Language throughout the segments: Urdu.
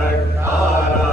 18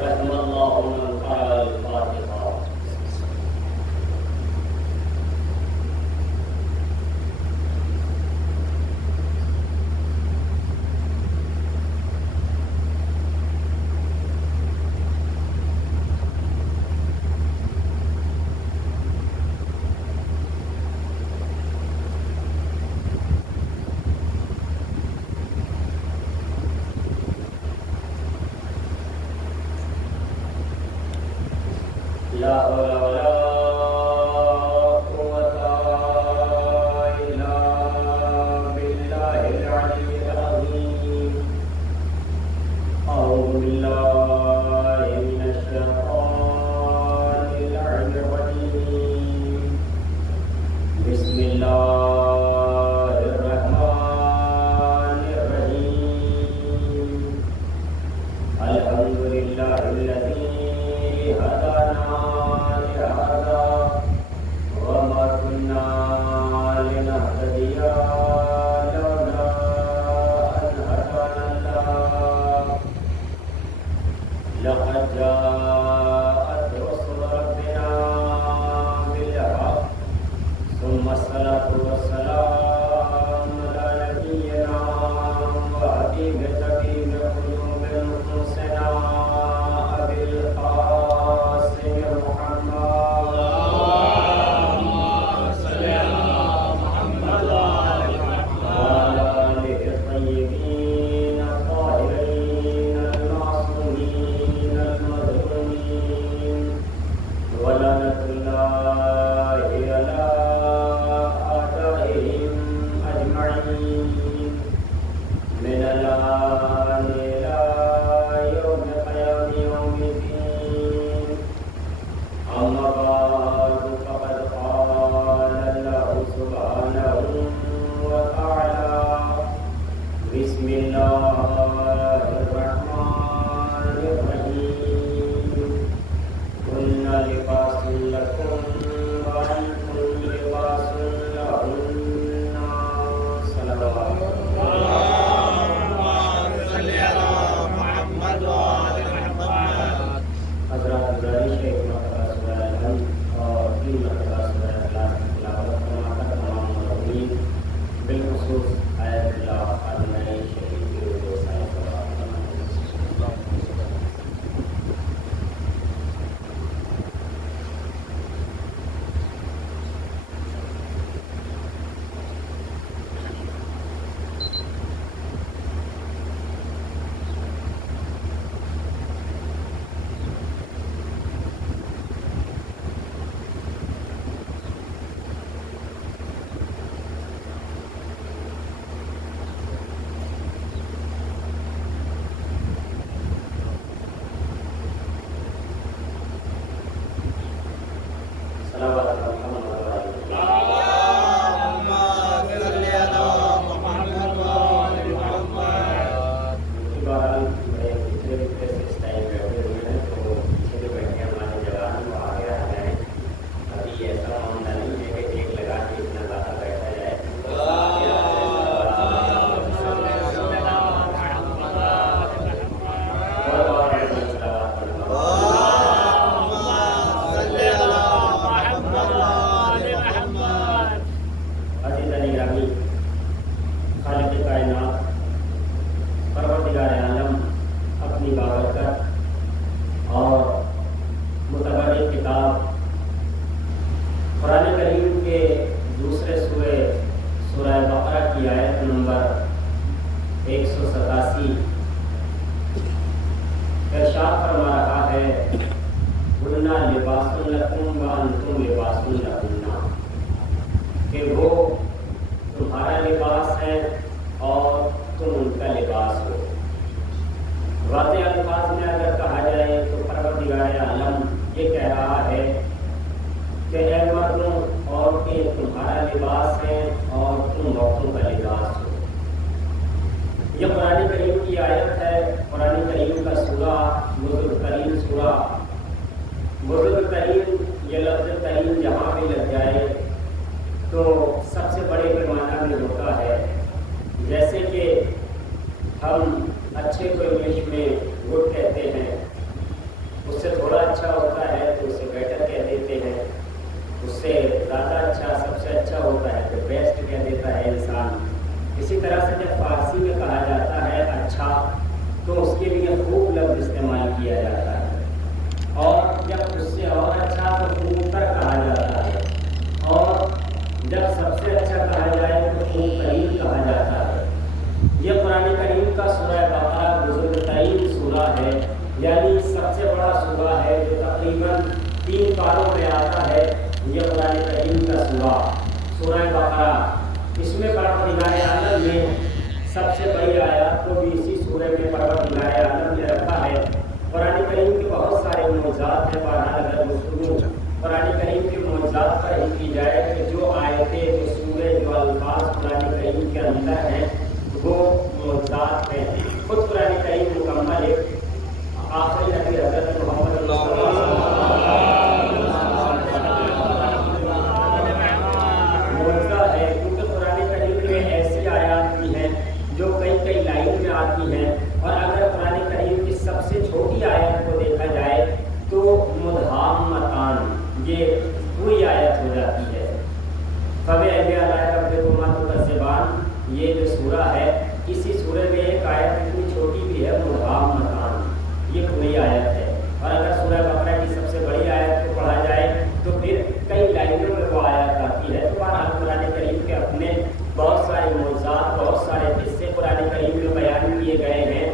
رحم الله من قال الفاتحة. لعنة الله على أعدائهم أجمعين من الآن إلى يوم قيام يوم الدين أما بعد فقد قال الله سبحانه وتعالى بسم الله الرحمن الرحيم كنا لباس لكم وأنتم لباس لهن صلوات حضرات گزارش ہے ایک مرتبہ سورہ الحمد اور 3 مرتبہ سورہ اخلاص کی تلاوت فرما کر تمام مرحومین بالخصوص آیت اللہ خاتمہ شریف کی روح و سائے صلوات فرمائیں۔ صلوات محمد و آلہ اللهم صل على محمد وآل محمد۔ بہرحال بڑے دوسرے سے اس ٹائم بیٹھے ہوئے ہیں تو پیچھے جو بیٹھے ہیں ہمارے جوان وہ آگے آ جائیں۔ ابھی ایسا معاملہ نہیں ہے کہ ایک لگا کے اتنا زیادہ بیٹھا جائے۔ عزیزان گرامی، خالق کائنات پروردگار عالم اپنی بابرکت اور متبرک کتاب قرآن کریم کے دوسرے سورہ بقرہ کی آیت نمبر 187 ارشاد فرما رہا ہے "قُلْنَا لِبَاسٌ لَكُمْ وَأَنْتُمْ لِبَاسٌ لَهُنَّ" کہ وہ تمہارا لباس ہے اور تم ان کا لباس ہو۔ واضح الفاظ میں اگر کہا جائے تو پروردگار عالم یہ کہہ رہا ہے کہ اے مردوں عورتیں تمہارا لباس ہے اور تم عورتوں کا لباس ہو۔ یہ قرآن کریم کی آیت ہے۔ قرآن کریم کا سورہ بزرگ ترین سورہ، بزرگ ترین یہ لفظ ترین جہاں بھی لگ جائے تو سب سے بڑے پیمانہ میں ہوتا ہے۔ جیسے کہ ہم اچھے کو انگلش میں گڈ کہتے ہیں، اس سے تھوڑا اچھا ہوتا ہے تو اسے بیٹر کہہ دیتے ہیں، اس سے زیادہ اچھا سب سے اچھا ہوتا ہے تو بیسٹ کہہ دیتا ہے انسان۔ اسی طرح سے جب فارسی میں کہا جاتا ہے اچھا تو اس کے لیے خوب لفظ استعمال کیا جاتا ہے، اور جب اس سے اور اچھا تو خوب تر کہا جاتا ہے، اور جب سب سے اچھا کہا جائے تو خوب ترین کہا جاتا ہے۔ یہ قرآن کریم کا سورہ بقرہ بزرگ ترین سورہ ہے، یعنی سب سے بڑا سورہ ہے جو تقریباً 3 پاروں میں آتا ہے۔ یہ قرآن کریم کا سورہ بقرہ، اس میں پروردگار عالم نے سب سے بڑی آیات کو بھی اسی سورہ میں پروردگار عالم نے رکھا ہے۔ قرآن کریم کے بہت سارے معجزات ہیں۔ بہرحال اگر گفتگو قرآن کریم کے معجزات پر ہی کی جائے کہ جو آیتیں، جو سورے، جو الفاظ قرآن کریم کے اندر ہیں وہ معجزات ہیں۔ خود قرآن کریم مکمل ایک آخری نبی حضرت محمد مصطفیٰ معجزہ ہے، کیونکہ قرآن کریم میں ایسی آیات بھی ہیں جو کئی لائن میں آتی ہیں، اور اگر قرآن کریم کی سب سے چھوٹی آیت کو دیکھا جائے تو مدھامتان یہ پوری آیت ہو جاتی ہے۔ فَبِأَيِّ آلَاءِ رَبِّكُمَا تُكَذِّبَانِ، یہ جو سورہ ہے اسی سورہ میں ایک آیت اتنی چھوٹی بھی ہے مدھامتان، یہ پوری آیت ہے۔ اور اگر سورہ بقرہ کی سب سے بڑی آیت کو پڑھا جائے تو پھر کئی لائنوں میں وہ آیت آتی ہے۔ تو بہرحال قرآن کریم کے اپنے بہت سارے معجزات، بہت سارے قصے قرآن کریم میں بیان کیے گئے ہیں۔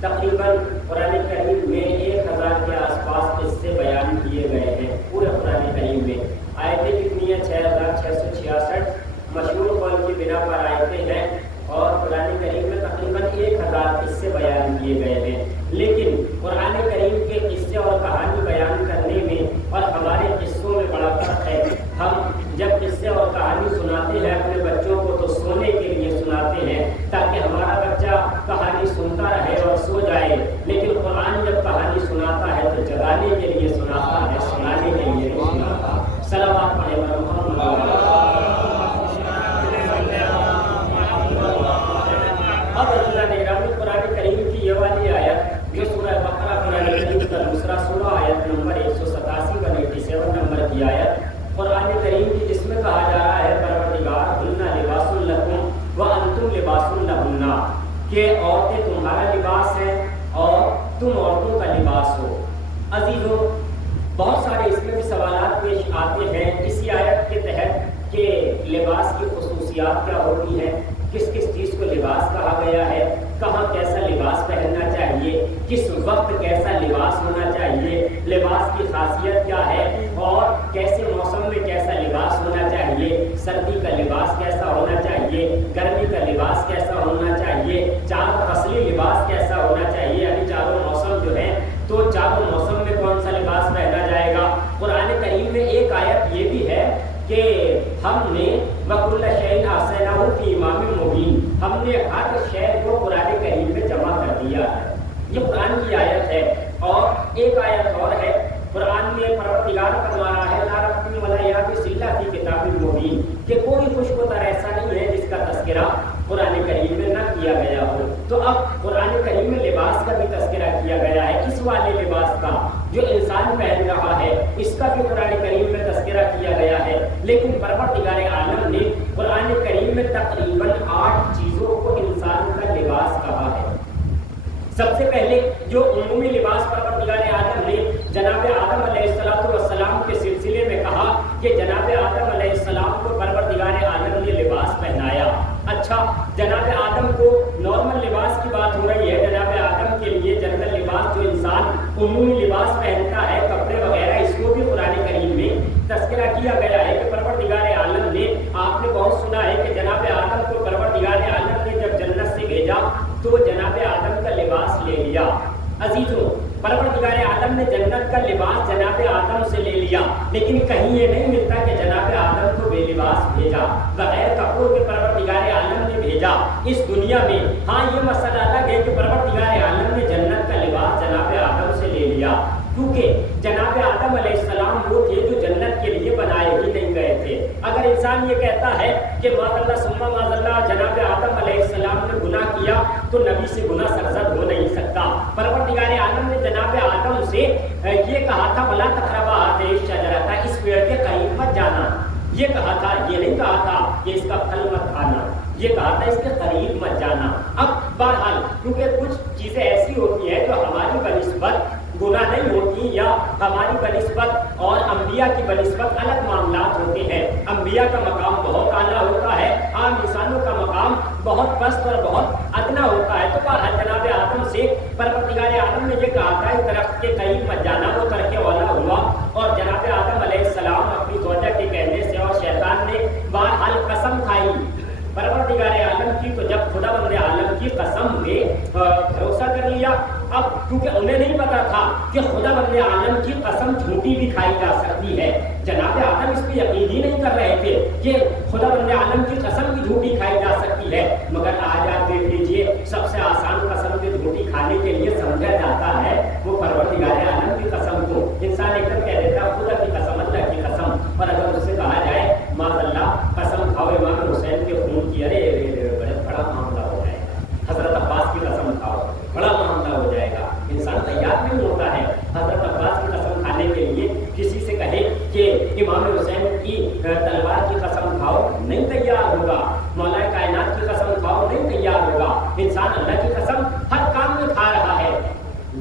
تقریباً قرآن کریم میں 1000 کے آس پاس قصے بیان کیے گئے ہیں پورے قرآن کریم میں آیتیں کتنی ہیں؟ 6666 مشہور قول کی بنا پر آیتیں ہیں اور قرآن کریم میں تقریباً 1000 قصے بیان کیے گئے ہیں. لیکن قرآن کریم کے قصے اور کہانی بیان کرنے میں اور ہمارے قصوں میں بڑا فرق ہے. ہم جب قصے اور کہانی سناتے ہیں اپنے بچوں کو تو سونے کے لیے سناتے ہیں تاکہ ہمارا بچہ کہانی سنتا رہے اور سو جائے. لیکن قرآن جب کہانی سناتا ہے تو جگانے کے لیے سناتا ہے, سنانے کے لیے نہیں سناتا. صلوات پڑھیں محمد. اب اللہ نے قرآن کریم کی یہ والی آیت جو سورہ بقرہ قرآن کریم کا دوسرا سورہ آیت نمبر 187 و 87 نمبر کی آیت قرآن کریم کی جس میں کہا جا رہا ہے پروردگار ہن لباس لکم وانتم لباس لہن, کہ عورتیں تمہارا لباس ہیں اور تم عورتوں کا لباس ہو. عزیزوں, بہت سارے اس میں بھی سوالات پیش آتے ہیں اسی آیت کے تحت کہ لباس کی خصوصیات کیا ہوتی ہیں, کس کس چیز کو لباس کہا گیا ہے, کہاں کیسا لباس پہننا چاہیے, کس وقت کیسا لباس ہونا چاہیے, لباس کی خاصیت کیا ہے اور کیسے موسم میں کیسا لباس ہونا چاہیے, سردی کا لباس کیسا ہونا چاہیے, گرمی کا لباس کیسا ہونا چاہیے, 4 فصلی لباس کیسا ہونا چاہیے, یعنی چاروں موسم جو ہیں تو چاروں موسم میں کون سا لباس پہنا جائے گا. قرآن کریم میں ایک آیت یہ بھی ہے کہ ہم نے وَكُلَّ شَيْءٍ أَحْصَيْنَاهُ فِي إِمَامٍ مُبِينٍ, ہم نے ہر شے کو قرآن کریم میں جمع کر دیا ہے. یہ قرآن کی آیت ہے. اور ایک آیت اور ہے قرآن میں پروردگار فرما رہا ہے لا ربط ولا یابس الا فی کتاب مبین, کہ کوئی خوش کو تر ایسا نہیں ہے جس کا تذکرہ قرآن کریم میں نہ کیا گیا ہو. تو اب قرآن کریم میں لباس کا بھی تذکرہ کیا گیا ہے, اس والے لباس کا جو انسان پہن رہا ہے اس کا بھی قرآن کریم میں تذکرہ کیا گیا ہے. لیکن پروردگار عالم نے قرآن کریم میں تقریباً 8 چیزوں کو انسان کا لباس کہا ہے. سب سے پہلے جو عمومی لباس پروردگار عالم نے جناب آدم علیہ السلام کے سلسلے میں کہا کہ جناب آدم علیہ السلام کو پروردگار عالم نے لباس پہنایا. اچھا, جناب آدم کو نارمل لباس کی بات ہو رہی ہے, جناب آدم کے لیے جنرل لباس جو انسان عمومی لباس پہنتا ہے کپڑے وغیرہ, اس کو بھی قرآن کریم میں تذکرہ کیا گیا ہے کہ پروردگار عالم نے, آپ نے بہت سنا ہے کہ جناب آدم کو پروردگار عالم نے جب جنت سے بھیجا تو جناب آدم کا لباس لے لیا. عزیزوں, پروردگار عالم نے جنت کا لباس جناب آدم سے لے لیا, لیکن کہیں یہ نہیں ملتا کہ جناب آدم کو بے لباس بھیجا, بغیر کپڑوں کے پروردگار عالم نے بھیجا اس دنیا میں. ہاں, یہ مسئلہ الگ ہے کہ پروردگار عالم نے جنت کا لباس جناب آدم سے لے لیا, کیونکہ جناب آدم علیہ السلام وہ تھے جو جنت کے لیے بنائے ہی نہیں گئے تھے. اگر انسان یہ کہتا ہے کہ معاذ اللہ ثم معاذ اللہ جناب آدم علیہ السلام نے گناہ کیا تو نبی سے گناہ سرزد ہو نہیں سکتا. پروردگار عالم نے جناب آدم سے یہ کہا تھا ولا تقربا هذه الشجرة, اس پیڑ کے قریب مت جانا. یہ کہا تھا, یہ نہیں کہا تھا کہ اس کا پھل مت کھانا, یہ کہا تھا اس کے قریب مت جانا. اب بہرحال کیونکہ کچھ چیزیں ایسی ہوتی ہیں جو ہماری بنسبت گناہ نہیں ہوتی یا ہماری بنسبت اور انبیاء کی بنسبت الگ معاملات ہوتے ہیں. انبیاء کا مقام بہت اعلیٰ ہوتا ہے, عام انسانوں کا مقام بہت پست اور بہت ادنا ہوتا ہے. تو بہرحال جناب آدم سے پروردگار عالم نے یہ کہا تھا اس درخت کے قریب مت جانا, وہ ترک اولا ہوا اور جناب آدم علیہ السلام اپنی زوجہ کے کہنے سے اور شیطان نے بہرحال قسم کھائی پروردگار عالم کی. تو جب خدا بند عالم کی قسم نے بھروسہ کر لیا, اب کیونکہ انہیں نہیں پتا تھا کہ خدا بند عالم کی قسم جھوٹی بھی کھائی جا سکتی ہے. جناب آدم اس پہ یقین ہی نہیں کر رہے تھے کہ خدا بند عالم کی قسم بھی جھوٹی کھائی جا سکتی ہے. مگر آج آپ دیکھ لیجیے سب سے آسان قسم کی جھوٹی کھانے کے لیے سمجھا جاتا ہے وہ پروردگار عالم کی قسم کو. انسان ایک دم کہہ دیتا ہے خدا کی قسم, اللہ کی قسم, اور اگر اس سے کہا جائے معاذ اللہ قسم کھاؤ امام حسین کے خون کی, ارے بڑا معاملہ ہو جائے گا. حضرت عباس کی قسم کھاؤ, بڑا معاملہ ہو جائے گا. انسان تیار نہیں ہوتا ہے حضرت عباس کی قسم کھانے کے لیے. کسی سے کہے کہ امام حسین کی تلوار کی قسم کھاؤ, نہیں تیار ہوگا. مولا کائنات کی قسم کھاؤ, نہیں تیار ہوگا. انسان اللہ کی قسم ہر کام میں کھا رہا ہے.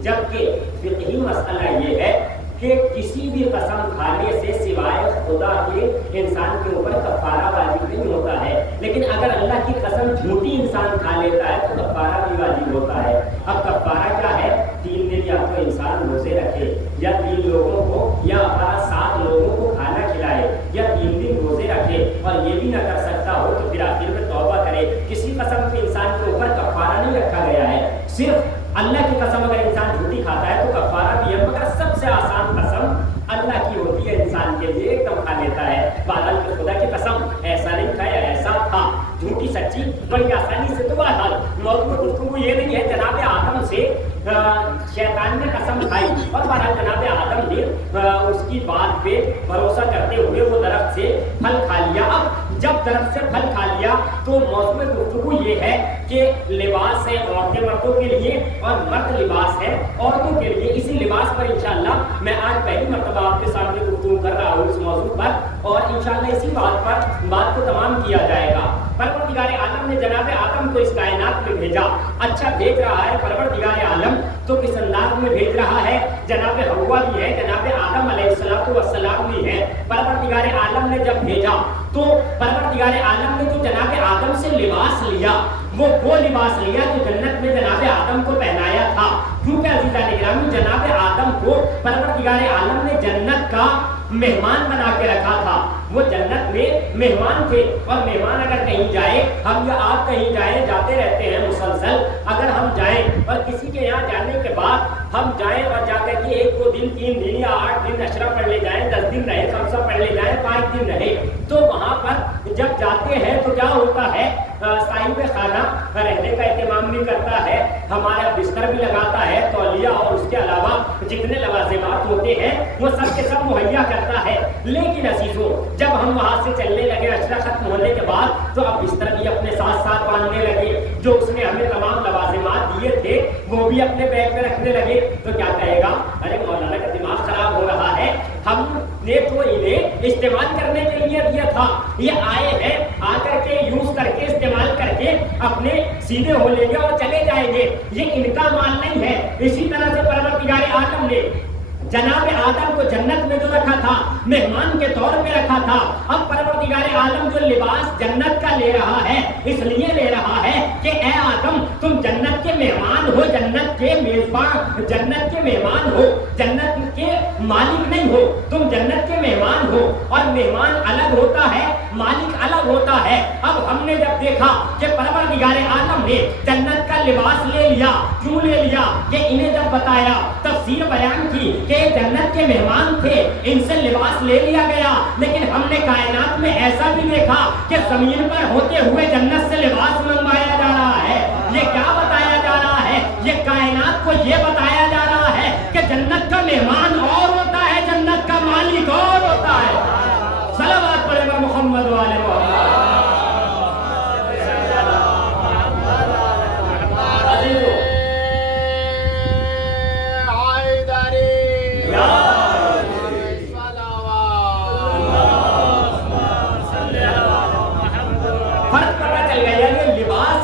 جبکہ فقہی مسئلہ یہ ہے کہ کسی بھی قسم کھانے سے سوائے خدا کے انسان کے اوپر کفارہ واجب نہیں ہوتا ہے. لیکن اگر اللہ کی قسم جھوٹی انسان کھا لیتا ہے تو کفارہ بھی واجب ہوتا ہے. اب کفارہ کیا ہے؟ 3 دن یا تو انسان روزے رکھے یا 3 لوگوں کو یا 7 لوگوں کو کھانا سے پھل کھا لیا. اب جب درخت سے پھل کھا لیا تو موضوع گفتگو یہ ہے کہ لباس ہے عورتیں مردوں کے لیے اور مرد لباس ہے عورتوں کے لیے. اسی لباس پر انشاءاللہ میں آج پہلی مرتبہ آپ کے سامنے گفتگو کر رہا ہوں اس موضوع پر اور انشاءاللہ اسی بات پر بات کو تمام کیا جائے گا. پروردگار عالم نے جناب آدم کو اس کائنات میں بھیجا. اچھا بھیج رہا ہے پروردگار عالم تو کس انداز میں بھیج رہا ہے؟ جناب حوا بھی ہے, جناب آدم علیہ السلام بھی ہے. پروردگار عالم نے جب بھیجا تو پروردگار عالم نے جو جناب آدم سے لباس لیا وہ لباس لیا جو جنت میں جناب آدم کو پہنایا تھا. کیونکہ عزیزان گرامی جناب آدم کو پروردگار عالم نے جنت کا مہمان بنا کے رکھا تھا. وہ جنت میں مہمان تھے اور مہمان اگر کہیں جائے, ہم یا آپ کہیں جائیں, جاتے رہتے ہیں مسلسل, اگر ہم جائیں اور کسی کے یہاں جانے کے بعد ہم جائیں اور جا کر کے 1 2 دن 3 دن یا 8 دن عشرہ پڑھ لے جائیں, 10 دن رہے, خمسہ پڑھ لے جائیں, 5 دن رہے, تو وہاں پر جب جاتے ہیں تو کیا ہوتا ہے, صاحب خانہ رہنے کا اہتمام بھی کرتا ہے, ہمارا بستر بھی لگاتا ہے, تولیہ اور اس کے علاوہ جتنے لوازمات ہوتے ہیں وہ سب کے سب مہیا کرتا ہے. لیکن عزیزوں جب ہم وہاں سے چلنے لگے عشرہ ختم ہونے کے بعد تو اب بستر بھی اپنے ساتھ ساتھ باندھنے لگے, جو اس نے ہمیں تمام لوازمات دیے تھے وہ بھی اپنے بیگ میں رکھنے لگے. تو کیا کہے گا, ارے مولانا کا دماغ خراب ہو رہا ہے, ہم نے تو انہیں استعمال کرنے کے لیے دیا تھا, یہ آئے ہیں آ کر کے یوز کر کے استعمال کر کے اپنے سیدھے ہو لیں گے اور چلے جائیں گے, یہ ان کا مال نہیں ہے. اسی طرح سے پروردگار عالم نے جناب آدم کو جنت میں جو رکھا تھا مہمان کے طور پہ رکھا تھا. اب پروردگار عالم جو لباس جنت کا لے رہا ہے اس لیے لے رہا ہے کہ اے آدم تم جنت کے مہمان ہو, جنت کے میزبان, جنت کے مہمان ہو, جنت کے مالک نہیں ہو, تم جنت کے مہمان ہو. اور مہمان الگ ہوتا ہے, مالک الگ ہوتا ہے. اب ہم نے جب دیکھا کہ پروردگار عالم نے جنت کا لباس لے لیا, کیوں لے لیا کہ انہیں جب بتایا, تفسیر بیان کی کہ جنت کے مہمان تھے, ان سے لباس لے لیا گیا, لیکن ہم نے کائنات میں ایسا بھی دیکھا کہ زمین پر ہوتے ہوئے جنت سے لباس منگوایا جا رہا ہے. یہ کیا بتایا جا رہا ہے, یہ کائنات کو یہ بتایا جا رہا ہے کہ جنت کا مہمان اور ہوتا ہے, جنت کا مالک اور ہوتا ہے. صلوات پڑھیں گے محمد والے محمد.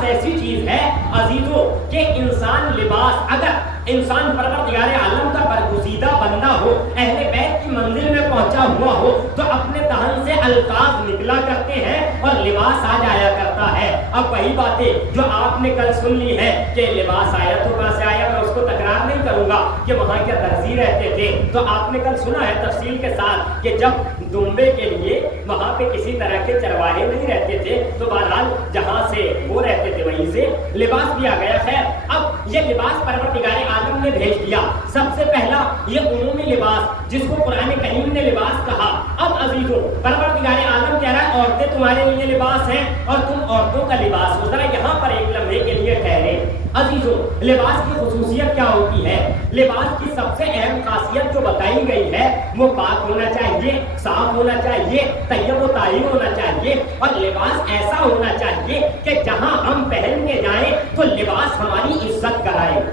ایسی چیز ہے عزیزوں کہ انسان لباس, اگر انسان پروردگار عالم کا برگزیدہ بندہ ہو, اہل بیت کی منزل میں پہنچا ہوا ہو, تو اپنے دہن سے الفاظ نکلا کرتے ہیں اور لباس آ جایا کرتا ہے. اب وہی باتیں جو آپ نے کل سن لی ہے کہ لباس آیا تو کہاں سے آیا, میں اس کو تکرار نہیں کروں گا کہ وہاں کے درزی رہتے تھے. تو آپ نے کل سنا ہے تفصیل کے ساتھ کہ جب دمبے کے لیے وہاں پہ کسی طرح کے چرواہے نہیں رہتے تھے تو بہرحال جہاں سے وہ رہتے تھے وہیں سے لباس بھی آ گیا. خیر اب یہ لباس پروردگار عالم نے بھیج دیا. سب سے پہلا یہ عمومی لباس جس کو قرآن کریم نے لباس کہا. اب عزیزوں پروردگار عالم کہہ رہا ہے عورتیں تمہارے لیے لباس ہیں اور تم عورتوں کا لباس ہو. ذرا یہاں پر ایک لمحے کے لیے ٹھہرے. عزیزوں لباس کی خصوصیت کیا ہوتی ہے؟ لباس کی سب سے اہم خاصیت جو بتائی گئی ہے وہ پاک ہونا چاہیے, صاف ہونا چاہیے, طیب و طاہر ہونا چاہیے, اور لباس ایسا ہونا چاہیے کہ جہاں ہم پہن کے جائیں تو لباس ہماری عزت کرائے.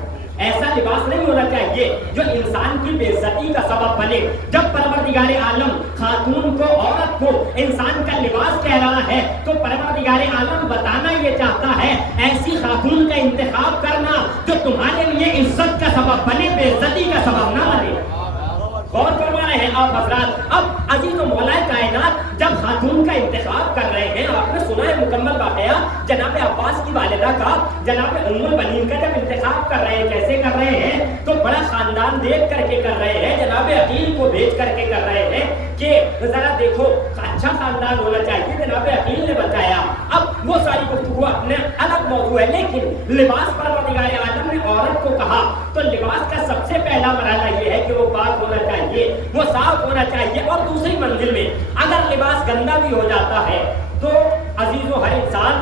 ایسا لباس نہیں ہونا چاہیے جو انسان کی بے عزتی کا سبب بنے. جب پروردگار عالم خاتون کو, عورت کو انسان کا لباس کہہ رہا ہے تو پروردگار عالم بتانا یہ چاہتا ہے ایسی خاتون کا انتخاب کرنا جو تمہارے لیے عزت کا سبب بنے, بے عزتی کا سبب نہ بنے. غور فرما رہے ہیں آپ حضرات. اب عزیز و مولا کائنات جب خاتون کا انتخاب کر رہے ہیں, آپ نے سنا ہے مکمل واقعہ جناب عباس کی والدہ کا, جناب ام البنین کا جب انتخاب کر رہے ہیں, کیسے کر رہے ہیں تو بڑا خاندان دیکھ کر کے کر رہے ہیں, جناب عقیل کو بھیج کر کے کر رہے ہیں کہ ذرا دیکھو اچھا خاندان ہونا چاہیے. جناب عقیل نے بتایا. اب وہ ساری گفتگو اپنے الگ موضوع ہے, لیکن لباس پروردگار عالم نے عورت کو کہا تو لباس کا سب سے پہلا مرحلہ یہ ہے کہ وہ پاک ہونا چاہیے, وہ صاف ہونا چاہیے. اور دوسری منزل میں اگر لباس گندا بھی ہو جاتا ہے تو عزیزو ہر انسان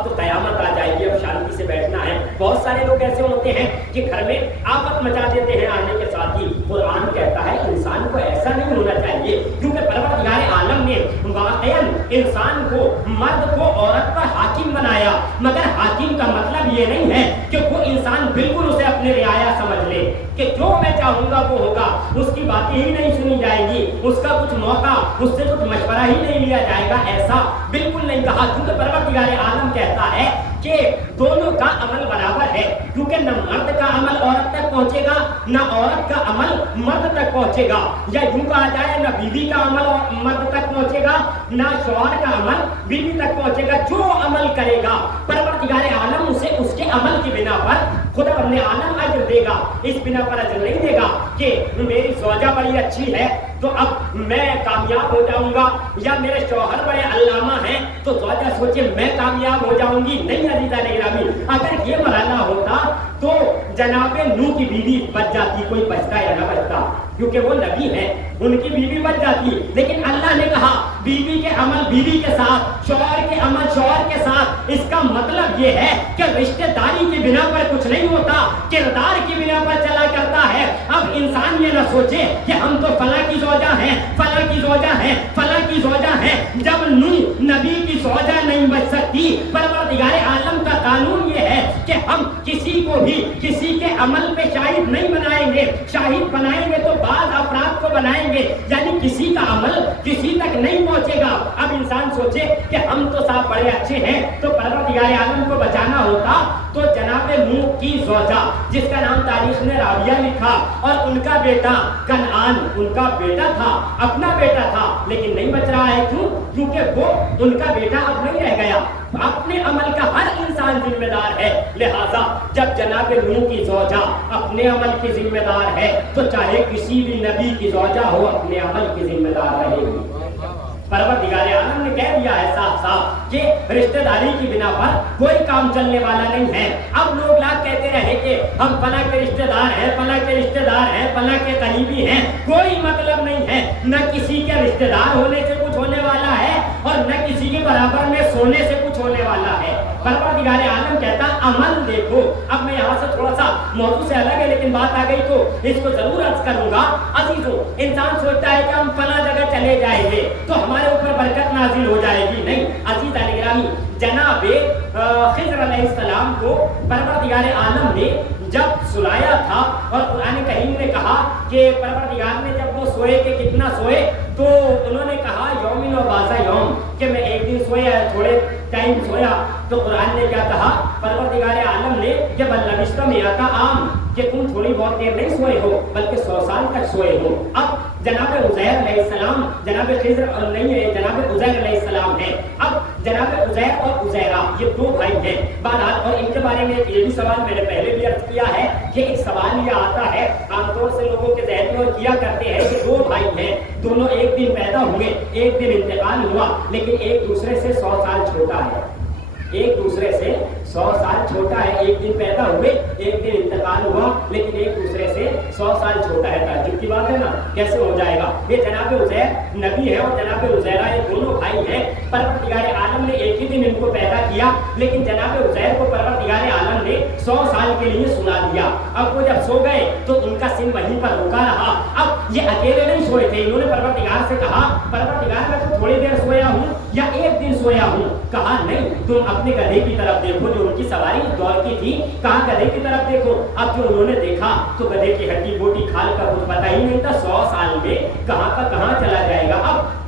اب تو قیامت آ جائے گی, اب شانتی سے بیٹھنا ہے. بہت سارے لوگ ایسے ہوتے ہیں کہ گھر میں آفت مچا دیتے ہیں آنے کے ساتھ ہی. قرآن کہتا ہے انسان کو ایسا نہیں ہونا چاہیے, کیونکہ پروردگار عالم نے واقعاً انسان کو, مرد کو عورت پر حاکم بنایا, مگر حاکم کا مطلب یہ نہیں ہے کہ وہ انسان بالکل اسے اپنے رعایا سمجھ لے کہ جو میں چاہوں گا وہ ہوگا, اس کی باتیں ہی نہیں سنی جائے گی, اس کا کچھ موقع, اس سے کچھ مشورہ ہی نہیں لیا جائے گا. ایسا بالکل نہیں کہا, کیونکہ پروردگار عالم کہتا ہے کہ دونوں کا عمل برابر ہے, کیونکہ نہ مرد کا عمل عورت تک پہنچے گا نہ عورت کا عمل مرد تک پہنچے گا, یا یوں کہا جائے نہ بیوی کا عمل مرد تک پہنچے گا نہ شوہر کا عمل بیوی تک پہنچے گا. جو عمل کرے گا پروردگار عالم اسے اس کے عمل کی بنا پر خدا اپنے عالم اجر دے گا. اس بنا پر اجر نہیں دے گا کہ میری زوجہ بڑی اچھی ہے تو اب میں کامیاب ہو جاؤں گا, یا میرے شوہر بڑے علامہ ہیں تو زوجہ سوچے میں کامیاب ہو جاؤں گی. نہیں عزیزان گرامی, اگر یہ مرحلہ ہوتا تو جناب نوح کی بیوی بچ جاتی, کوئی بچتا یا نہ بچتا, کیونکہ وہ نبی ہیں, ان کی بیوی بچ جاتی. لیکن اللہ نے کہا بیوی کے عمل بیوی کے ساتھ, شوہر کے عمل شوہر کے ساتھ. اس کا مطلب یہ ہے کہ رشتہ داری کی بنا پر کچھ نہیں ہوتا, کردار کی بنا پر چلا کرتا ہے. اب انسان یہ نہ سوچے کہ ہم تو فلاں کی زوجہ ہیں, فلاں کی زوجہ ہیں, فلاں کی زوجہ ہیں. جب نوح نبی کی زوجہ نہیں بچ سکتی, پروردگار عالم کا قانون یہ ہے کہ ہم کسی کو بھی کسی کے عمل پہ شاہد نہیں بنائیں گے. شاہد بنائیں گے تو بعض افراد کو بنائیں گے, یعنی کسی کا عمل کسی تک نہیں پہنچے گا. اب انسان سوچے کہ ہم تو صاحب بڑے اچھے ہیں, تو پروردگار عالم کو بچانا ہوتا تو جناب نوح کی زوجہ, جس کا نام تاریخ نے راویہ لکھا, اور ان کا بیٹا کنعان ان کا بیٹا تھا, اپنا بیٹا تھا, لیکن نہیں بچ رہا ہے. کیوں؟ کیونکہ وہ ان کا بیٹا اب نہیں رہ گیا. اپنے عمل کا ہر انسان ذمہ دار ہے. لہذا جب جناب نوح کی زوجہ اپنے عمل کی ذمہ دار ہے تو چاہے کسی بھی نبی کی زوجہ ہو اپنے عمل کی ذمہ دار رہے گی. پروردگار عالم نے کہہ دیا ہے صاف صاف کہ رشتہ داری کی بنا پر کوئی کام چلنے والا نہیں ہے. اب لوگ کہتے رہے کہ ہم فلاں کے رشتہ دار ہیں, فلاں کے رشتہ دار ہیں, فلاں کے قریبی ہیں, کوئی مطلب نہیں ہے. نہ کسی کے رشتہ دار ہونے سے کچھ ہونے والا ہے اور نہ کسی کے برابر میں سونے سے کچھ ہونے والا ہے. پروردگار عالم کہتا عمل دیکھو. اب میں یہاں سے تھوڑا سا موضوع سے الگ ہے, لیکن بات آ گئی تو اس کو ضرور عرض کروں گا. عزیزو, انسان سوچتا ہے کہ ہم فلاں جگہ چلے جائیں گے تو ہمارے اوپر برکت نازل ہو جائے گی. نہیں عزیزان گرامی, جناب خضر علیہ السلام کو پروردگار عالم نے جب سلایا تھا, اور قرآن کریم نے کہا کہ پروردگار نے جب وہ سوئے کہ کتنا سوئے, تو انہوں نے کہا یومن و بازا یوم, کہ میں ایک دن سویا, تھوڑے ٹائم سویا. تو قرآن نے کیا کہا, پروردگار عالم نے کہ بل لبثتم مئۃ عام, کہ تم تھوڑی بہت دیر نہیں سوئے ہو بلکہ 100 سال تک سوئے ہو. اب جناب عزیر علیہ السلام, جناب خضر نہیں ہے, جناب عزیر علیہ السلام ہے. اب جناب عزیر اور عزیرہ یہ دو بھائی ہیں. بہرحال, اور ان کے بارے میں یہ بھی سوال میں نے پہلے بھی عرض کیا ہے کہ ایک سوال یہ آتا ہے عام طور سے لوگوں کے ذہن میں, اور کیا کرتے ہیں کہ دو بھائی ہیں, دونوں ایک دن پیدا ہوئے, ایک دن انتقال ہوا, لیکن ایک دوسرے سے 100 سال چھوٹا ہے. ایک دوسرے سے 100 سال چھوٹا ہے. ایک دن پیدا ہوئے, ایک دن انتقال ہوا, لیکن ایک دوسرے سے 100 سال چھوٹا ہے. تعجب کی بات ہے نا, کیسے ہو جائے گا؟ یہ جناب عزیر نبی ہے اور جناب عزیرہ یہ دونوں بھائی ہیں. پروردگار عالم نے ایک ہی دن ان کو پیدا کیا, لیکن جناب عزیر کو پروردگار عالم نے 100 سال کے لیے سلا دیا. اب وہ جب سو گئے تو ان کا سن وہیں پر رکا رہا. اب یہ اکیلے نہیں سوئے تھے, انہوں نے پروردگار سے کہا پروردگار میں تو تھوڑی دیر سویا ہوں یا ایک دن سویا ہوں. کہا نہیں, تم اپنے گدھے کی طرف دیکھو جو ان کی سواری دور کی تھی. کہا گدھے کی طرف دیکھو. اب جو انہوں نے دیکھا تو گدھے کی ہڈی بوٹی کھال کا کچھ پتہ ہی نہیں تھا. 100 سال میں کہاں کا کہاں چلا جائے گا. اب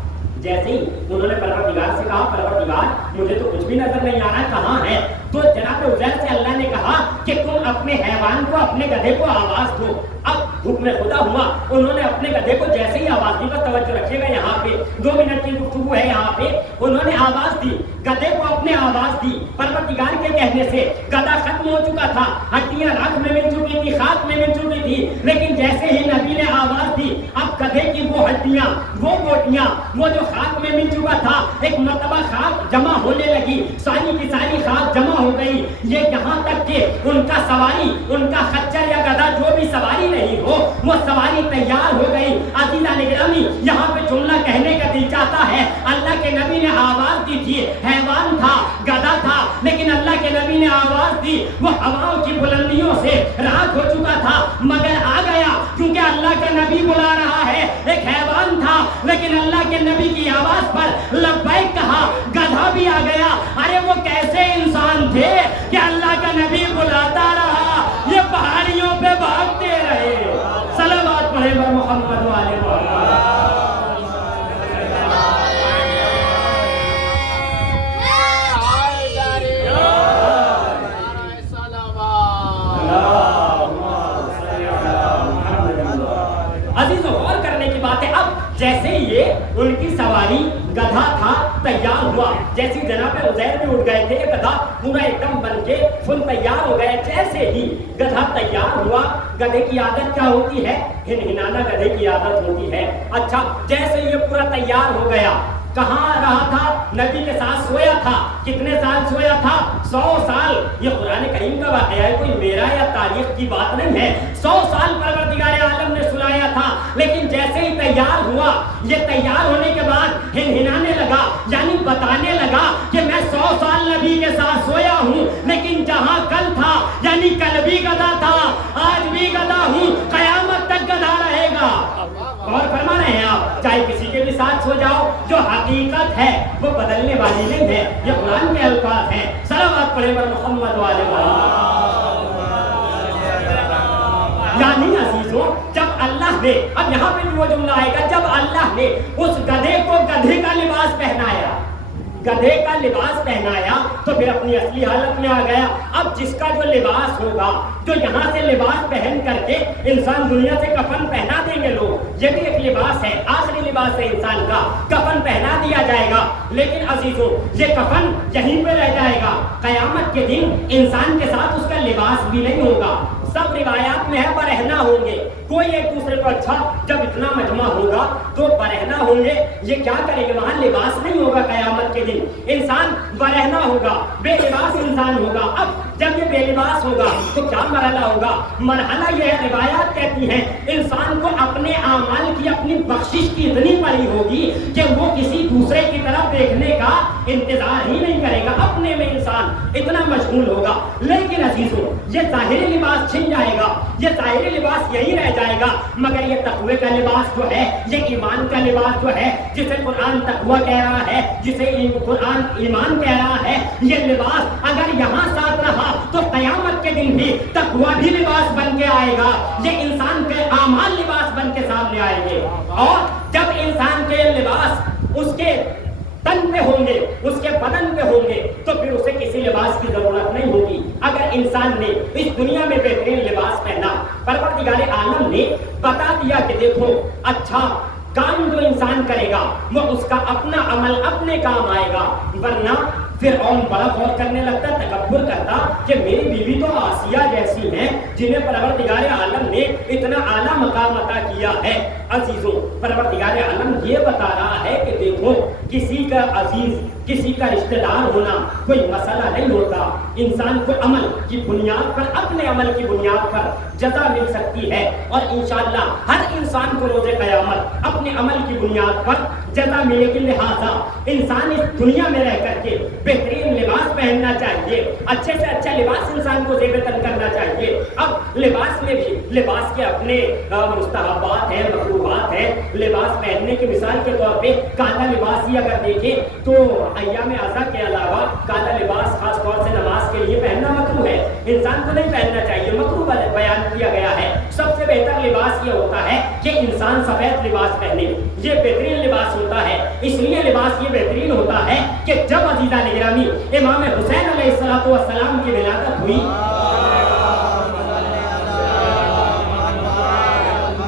جیسے ہی انہوں نے پروردگار سے کہا پروردگار مجھے تو کچھ بھی نظر نہیں آ رہا, کہاں ہے؟ تو جناب عزیر سے اللہ نے کہا کہ تم اپنے حیوان کو, اپنے گدھے کو آواز دو. اب حکم خدا ہوا, انہوں نے اپنے گدھے کو جیسے ہی آواز دی, بس توجہ رکھیے گا یہاں پہ 2 منٹ کی گفتگو ہے یہاں پہ. انہوں نے آواز دی, گدھے کو اپنے آواز دی. پروردگار کے کہنے سے گدھا ختم ہو چکا تھا, ہڈیاں راکھ میں مل چکی تھی, خاک میں مل چکی تھی, لیکن جیسے ہی نبی نے آواز دی اب گدھے کی وہ ہڈیاں, وہ بوٹیاں, وہ جو خاک میں مل چکا تھا, ایک مرتبہ خاک جمع ہونے لگی, ساری کی ساری خاک جمع ہو گئی. یہ یہاں تک کہ ان کا سواری, ان کا خچر یا گدھا جو بھی سواری نہیں ہو وہ سواری تیار ہو گئی. عزیزان گرامی, یہاں پہ جملہ کہنے کا دل چاہتا ہے, اللہ کے نبی نے آواز دی تھی, حیوان تھا, گدھا تھا, لیکن اللہ کے نبی نے آواز دی، وہ ہواؤں کی بلندیوں سے راکھ ہو چکا تھا مگر آ گیا، کیونکہ اللہ کا نبی بلا رہا ہے۔ ایک حیوان تھا لیکن اللہ کے نبی کی آواز پر لبیک کہا، گدھا بھی آ گیا۔ ارے وہ کیسے انسان تھے کہ اللہ کا نبی بلاتا رہا، یہ پہاڑیوں پہ بھاگتے رہے۔ صلوات پڑھے بر محمد والے محمد۔ عزیزوں غور کرنے کی بات ہے، اب جیسے یہ ان کی سواری گدھا تھا تیار ہوا، جیسے جناب عزیر بھی اٹھ گئے تھے، گدھا پورا ایک دم بن کے فل تیار ہو گئے۔ جیسے ہی گدھا تیار ہوا، گدھے کی عادت کیا ہوتی ہے؟ ہنہنانا گدھے کی عادت ہوتی ہے۔ اچھا جیسے یہ پورا تیار ہو گیا، کہاں رہا تھا؟ نبی کے ساتھ سویا تھا۔ کتنے سال سویا تھا؟ 100 سال۔ یہ قرآن کریم کا واقعہ ہے، کوئی میرا یا تاریخ کی بات نہیں ہے۔ 100 سال پروردگار عالم نے سلایا تھا، لیکن جیسے ہی تیار ہوا، یہ تیار ہونے کے بعد ہنہنانے لگا، یعنی بتانے لگا کہ میں 100 سال نبی کے ساتھ سویا ہوں، لیکن جہاں کل تھا، یعنی کل بھی گدھا تھا، آج بھی گدھا ہوں، قیامت تک گدھا رہے گا۔ اور فرما رہے ہیں آپ، چاہے کسی کے بھی ساتھ سو جاؤ، جو حقیقت ہے وہ بدلنے والی نہیں ہے۔ یہ قرآن کے الفاظ ہیں۔ صلوات پڑھے بر محمد والے محمد۔ یعنی عزیزوں جب اللہ نے، اب یہاں پہ بھی وہ جملہ آئے گا، جب اللہ نے اس گدھے کو گدھے کا لباس پہنایا، گدھے کا لباس پہنایا تو پھر اپنی اصلی حالت میں آ گیا۔ اب جس کا جو لباس ہوگا، جو یہاں سے لباس پہن کر کے انسان دنیا سے کفن پہنا دیں گے لوگ، یہ بھی ایک لباس ہے، آخری لباس ہے انسان کا، کفن پہنا دیا جائے گا۔ لیکن عزیزوں یہ کفن یہیں پہ رہ جائے گا، قیامت کے دن انسان کے ساتھ اس کا لباس بھی نہیں ہوگا۔ سب روایات میں ہے برہنہ ہوں گے، کوئی ایک دوسرے کو، اچھا جب اتنا مجمع ہوگا تو برہنہ ہوں گے، یہ کیا کریں گے؟ وہاں لباس نہیں ہوگا قیامت کے دن، انسان برہنہ ہوگا، بے لباس انسان ہوگا۔ اب جب یہ بے لباس ہوگا تو کیا مرحلہ ہوگا؟ مرحلہ یہ ہے، روایات کہتی ہیں انسان کو اپنے اعمال کی، اپنی بخشش کی اتنی پڑی ہوگی کہ وہ کسی دوسرے کی طرف دیکھنے کا انتظار ہی نہیں کرے گا، اپنے میں انسان اتنا مشغول ہوگا۔ لیکن عزیزوں یہ ظاہری لباس چھن جائے گا، یہ ظاہری لباس یہی رہ جائے گا، مگر یہ تقوی کا لباس جو ہے، یہ ایمان کا لباس جو ہے، جسے قرآن تقوی کہہ رہا ہے، جسے قرآن ایمان کہہ رہا ہے، یہ لباس اگر یہاں ساتھ رہا تو قیامت کے دن بھی تقوی بھی لباس بن کے آئے گا، یہ انسان کے اعمال لباس بن کے سامنے آئیں گے۔ اور جب انسان کے لباس اس کے تن پہ ہوں گے، اس کے بدن پہ ہوں گے، تو پھر اسے کسی لباس کی ضرورت نہیں ہوگی۔ اگر انسان نے اس دنیا میں بہترین لباس پہنا، پروردگار عالم نے بتا دیا کہ دیکھو اچھا کام جو انسان کرے گا وہ اس کا اپنا عمل اپنے کام آئے گا، ورنہ فرعون بڑا غور کرنے لگتا، تکبر کرتا کہ میری بیوی تو آسیہ جیسی ہیں جنہیں پروردگار عالم نے اتنا اعلیٰ مقام عطا کیا ہے۔ عزیزوں پروردگار عالم یہ بتا رہا ہے کہ دیکھو کسی کا عزیز، کسی کا رشتہ دار ہونا کوئی مسئلہ نہیں ہوتا، انسان کو عمل کی بنیاد پر، اپنے عمل کی بنیاد پر جزا مل سکتی ہے، اور انشاءاللہ ہر انسان کو روز قیامت اپنے عمل کی بنیاد پر جزا ملے گی۔ لہٰذا انسان اس دنیا میں رہ کر کے بہترین لباس پہننا چاہیے، اچھے سے اچھا لباس انسان کو زیب تن کرنا چاہیے۔ اب لباس میں بھی لباس کے اپنے مستحبات ہیں، مکروہات ہیں۔ لباس پہننے کی مثال کے طور پہ کالا لباس ہی اگر دیکھیں تو ایام عزا کے علاوہ کالا لباس خاص طور سے نماز کے لیے پہننا مکروہ ہے، انسان کو نہیں پہننا چاہیے، مکروہ بیان کیا گیا ہے۔ سب سے بہتر لباس یہ ہوتا ہے کہ انسان سفید لباس پہنے، یہ بہترین لباس ہوتا ہے۔ اس لیے لباس یہ بہترین ہوتا ہے کہ جب عزیزان گرامی امام حسین علیہ السلام کی ولادت ہوئی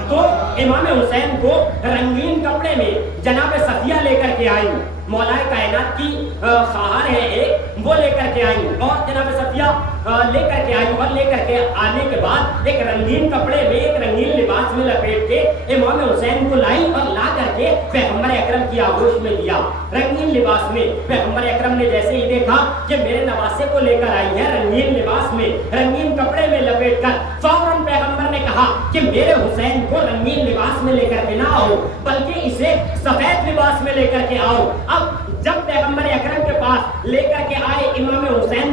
تو امام حسین کو رنگین کپڑے میں جناب صفیہ لے کر کے آئی، مولا کائنات کی خواہر ہے ایک، وہ لے کر کے آئی، اور جناب صفیہ لے کر کے آئی، اور لے کر کے آنے کے بعد ایک رنگین کپڑے میں، ایک رنگین لباس میں لپیٹ کے امام حسین کو لائی اور لا کر کے پیغمبر اکرم کی آغوش میں دیا۔ رنگین لباس میں پیغمبر اکرم نے جیسے ہی دیکھا کہ میرے نواسے کو لے کر آئی ہے رنگین لباس میں، رنگین کپڑے میں لپیٹ کر، فوراً پیغمبر نے کہا کہ میرے حسین کو رنگین لباس میں لے کر کے نہ آؤ بلکہ اسے سفید لباس میں لے کر کے آؤ۔ اب جب پیغمبر اکرم کے پاس لے کر کے آئے امام حسین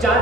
4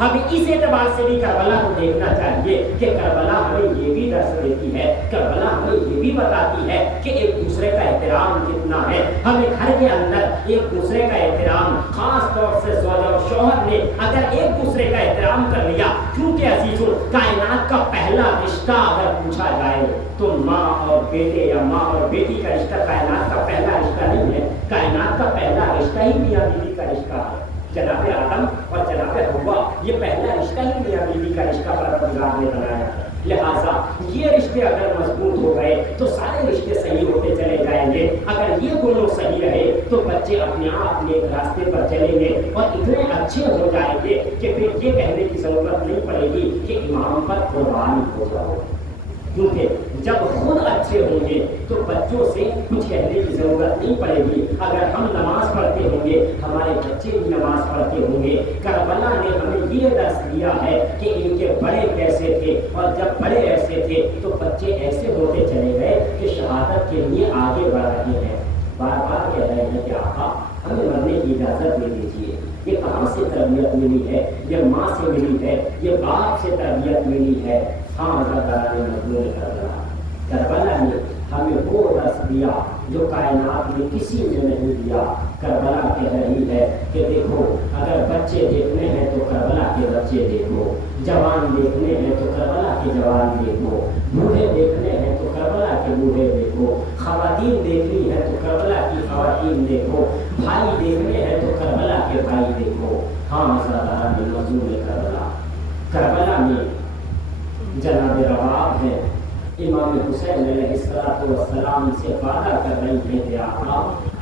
ہمیں اس اعتبار سے بھی کربلا کو دیکھنا چاہیے کہ کربلا ہمیں یہ بھی درس دیتی ہے, کربلا ہمیں یہ بھی بتاتی ہے کہ ایک دوسرے کا احترام کتنا ہے. ہمیں گھر کے اندر ایک دوسرے کا احترام, خاص طور سے زوج اور شوہر نے اگر ایک دوسرے کا احترام کر لیا, کیونکہ عزیزوں کائنات کا پہلا رشتہ اگر پوچھا جائے تو ماں اور بیٹے یا ماں اور بیٹی کا رشتہ کائنات کا پہلا رشتہ نہیں ہے. کائنات کا پہلا رشتہ ہی میاں بیوی کا رشتہ ہے. جناب آدم اور جناب حوا, یہ پہلا رشتہ ہی میاں بیوی کا رشتہ پروردگار نے بنایا ہے. لہٰذا یہ رشتے اگر مضبوط ہو گئے تو سارے رشتے صحیح ہوتے چلے جائیں گے. اگر یہ دونوں صحیح رہے تو بچے اپنے آپ اپنے راستے پر چلیں گے اور اتنے اچھے ہو جائیں گے کہ پھر یہ کہنے کی ضرورت نہیں پڑے گی کہ امام پر قربانی ہو جاؤ. کیونکہ جب خود اچھے ہوں گے تو بچوں سے کچھ کہنے کی ضرورت نہیں پڑے گی. اگر ہم نماز پڑھتے ہوں گے ہمارے بچے بھی نماز پڑھتے ہوں گے. کربلا نے ہمیں یہ درس دیا ہے کہ ان کے بڑے کیسے تھے, اور جب بڑے ایسے تھے تو بچے ایسے ہوتے چلے گئے کہ شہادت کے لیے آگے بڑھ رہے ہیں. بار بار کہہ رہے ہیں کہ آقا ہمیں مرنے کی اجازت دے دیجیے. یہ کہاں سے تربیت ملی ہے؟ یہ ماں سے ملی ہے, یہ باپ سے تربیت ملی ہے. ہاں حضرت نے مضمون کربلا نے ہمیں وہ درس دیا جو کائنات میں کسی نے نہیں دیا. کربلا کہہ رہی ہے کہ دیکھو اگر بچے دیکھنے ہیں تو کربلا کے بچے دیکھو, جوان دیکھنے ہیں تو کربلا کے جوان دیکھو, بوڑھے دیکھنے ہیں تو کربلا کے بوڑھے دیکھو, خواتین دیکھنی ہے تو کربلا کی خواتین دیکھو, بھائی دیکھنے ہیں تو کربلا کے بھائی دیکھو. ہاں حضرت نے مضمون کربلا میں جناب رواب ہیں امام حسین علیہ السلام سے وعدہ کر رہی ہیں کہ آقا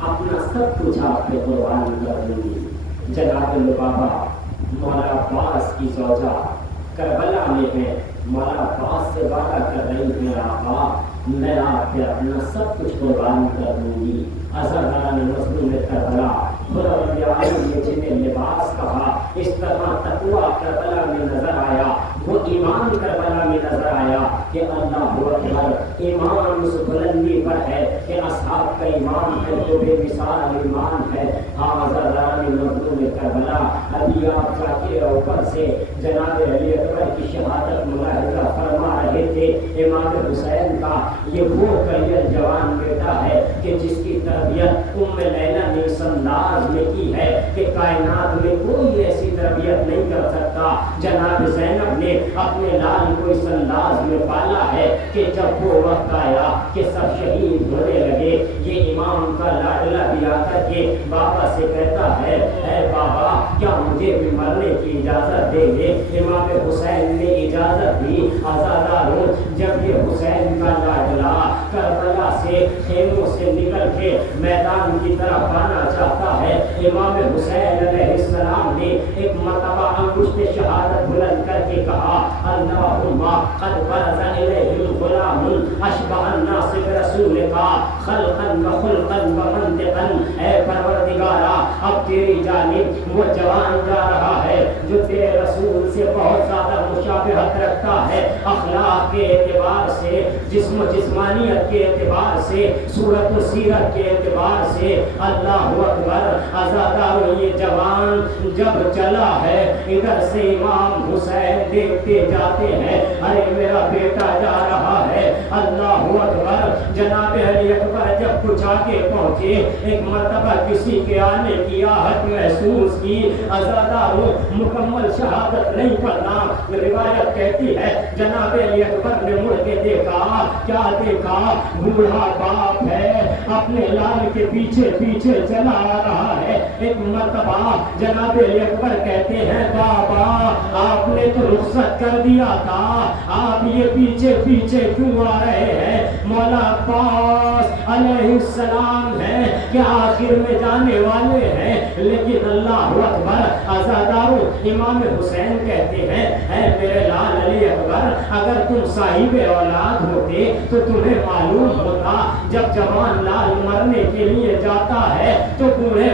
اپنا سب کچھ آپ کے قربان کر دوں گی. جناب لبابہ مولا عباس کی زوجہ کربلا میں ہے, مولا عباس سے وعدہ کر رہی ہیں آقا میں آپ پہ اپنا سب کچھ قربان کر دوں گی. عزاداران مظلوم کربلا خدا نے جنہیں لباس کہا, اس طرح تقویٰ کربلا میں نظر آیا, وہ ایمان کربلا میں نظر آیا کہ اللہ اکبر, ایمان اس بلندی پر ہے کہ اصحاب کا ایمان ہے جو بے مثال ایمان ہے. ہاں عزاداران مظلوم کربلا, ابھی آپ جا کے اوپر سے جناب علی اکبر کی شہادت ملاحظہ فرما رہے تھے. امام حسین کا یہ وہ کریل جوان بیٹا ہے کہ جس کی تربیت ام لیلا نے اس انداز میں کی ہے کہ کائنات میں کوئی ایسی تربیت نہیں کر سکتا. جناب زینب نے اپنے لال کو اس انداز میں پالا ہے کہ جب وہ وقت آیا کہ سب شہید ہونے لگے, یہ امام کا لاڈلا بھی آ کر کے بابا سے کہتا ہے اے بابا کیا مجھے بھی مرنے کی اجازت دیں گے؟ امام حسین نے اجازت دی. آزاداروں جب یہ حسین کا لاڈلا کربلا سے خیموں سے نکل کے میدان کی طرف آنا چاہتا ہے, امام حسین علیہ السلام نے ایک مرتبہ انگشت شہادت بلند کر کے کہا اللہم قد برز الیہ الغلام اشبہ الناس برسولک خلقا و خلقا و منطقا. اے پروردگارا اب تیری جانب وہ جوان جا رہا ہے جو تیرے رسول سے بہت زیادہ مشابہت رکھتا ہے, اخلاق کے اعتبار سے, جسم و جسمانیت کے اعتبار سے, صورت و سیرت کے اعتبار سے. اللہ اکبر. عزاداروں یہ جوان جب چلا ہے ادھر سے امام حسین دیکھتے جاتے ہیں, ارے میرا بیٹا جا رہا ہے. اللہ اکبر. جناب علی اکبر جب کچھ آگے پہنچے, ایک مرتبہ کسی کے آنے کی آہٹ محسوس کی. عزاداروں مکمل شہادت نہیں پڑھنا, روایت کہتی ہے جناب علی اکبر نے مڑ کے دیکھا, کیا دیکھا؟ بوڑھا باپ ہے اپنے لال کے پیچھے پیچھے چلا آ رہا ہے. ایک مرتبہ جناب علی اکبر کہتے ہیں بابا آپ نے تو رخصت کر دیا تھا, آپ یہ پیچھے پیچھے کیوں آ رہے ہیں؟ مولا عباس علیہ السلام ہے کہ آخر میں جانے والے ہیں, لیکن اللہ اکبر. عزاداروں امام حسین کہتے ہیں اے میرے لال علی اکبر اگر تم صاحب اولاد ہوتے تو تمہیں معلوم ہوتا جب جوان لال مرنے کے لیے جاتا ہے تو بوڑھے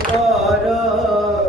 12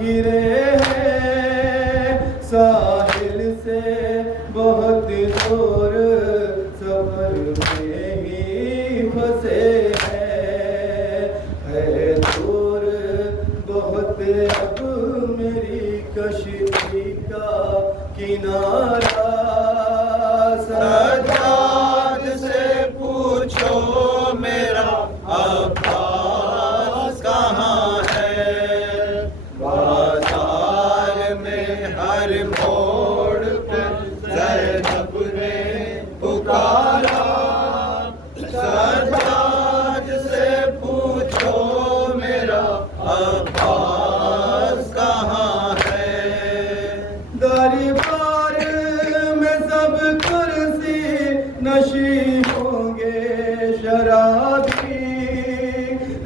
گرے ہیں ساحل سے بہت دور سفر میں ہی پھنسے ہیں ہے دور بہت اب میری کشتی کا کنارہ سجاد سے پوچھو میرا عباس کہاں ہے بازار میں ہر موڑ پہ زینب نے پکارا سجاد سے پوچھو میرا عباس کہاں ہے دربار میں سب کرسی نشی ہوں گے شرابی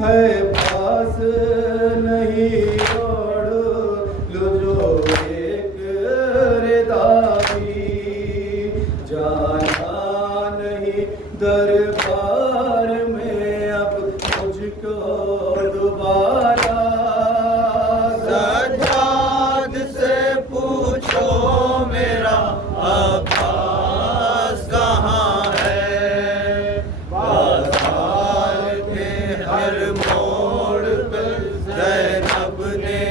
ہے پاس نہیں اوڑ لو جو ایک ردائی جانا نہیں دربار میں اب مجھ کو دوبارہ سجاد سے پوچھو میرا عباس کہاں ہے بازار کے ہر موڑ پہ زینب نے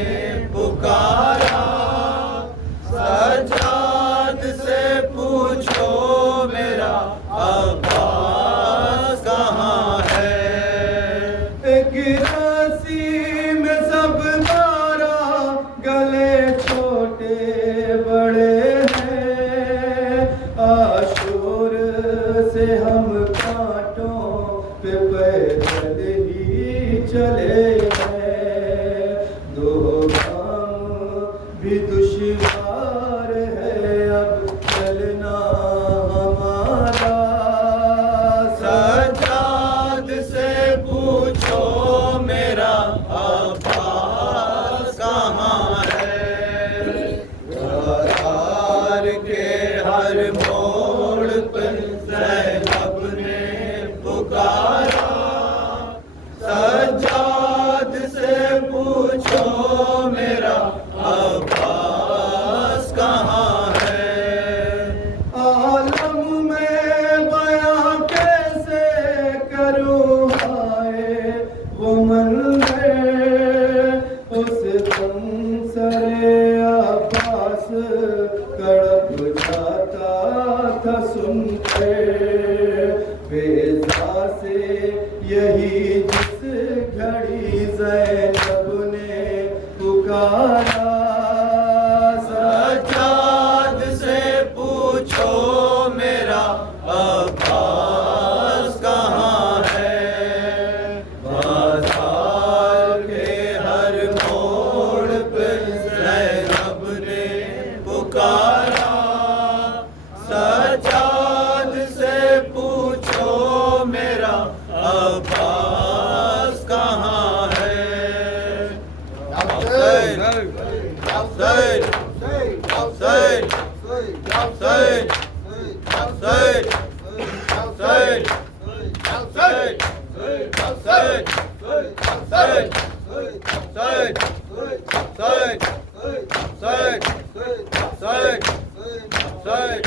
پکارا سجاد سے پوچھو میرا عباس کہاں ہے ایک رسی میں سب دارا گلے چھوٹے بڑے ہیں عاشور سے ہم کانٹوں پہ پیدل ہی چلے ہیں دو کام بھی دشوار ہے اب چلنا ہمارا سجاد سے پوچھو میرا عباس کہاں ہے بازار کے ہر موڑ پہ زینب نے پکارا سجاد سے پوچھو میرا عباس کہاں ہے عالم میں بیاں کیسے کروں ہائے وہ منظر اس دم سر عباس کڑپ جاتا تھا سن کے بیضا سے یہی جس گھڑی زینب نے پکارا سجاد سے پوچھو میرا عباس کہاں ہے بازار کے ہر موڑ پہ زینب نے پکارا سجاد سے پوچھو میرا عباس کہاں ہے حسین حسین حسین حسین حسین حسین حسین حسین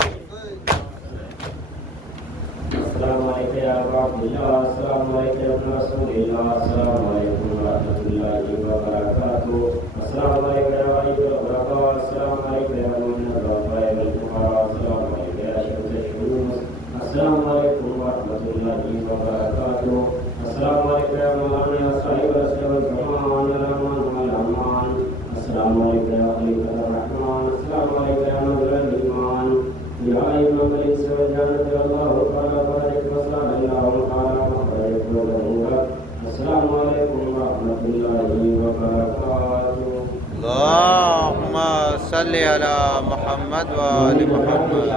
السلام علیکم یا رب اللہ السلام علیکم رسول اللہ السلام علیکم ورحمۃ اللہ وبرکاتہ السلام علیکم یا ولی الربا السلام علیکم یا مومن الربا السلام علیکم یا شمس الشموس السلام علیکم ورحمۃ اللہ وبرکاتہ السلام علیکم یا مولانا صاحب الاسلام الرحمن الرحمن السلام علیکم یا خلیفۃ الرحمن السلام علیکم یا نور الایمان یا امام الانس والجن اللہ تعالی بارک وسلم اللہ تعالی بارک وسلم السلام علیکم ورحمۃ اللہ وبرکاتہ اللہم صلی علی محمد و آل محمد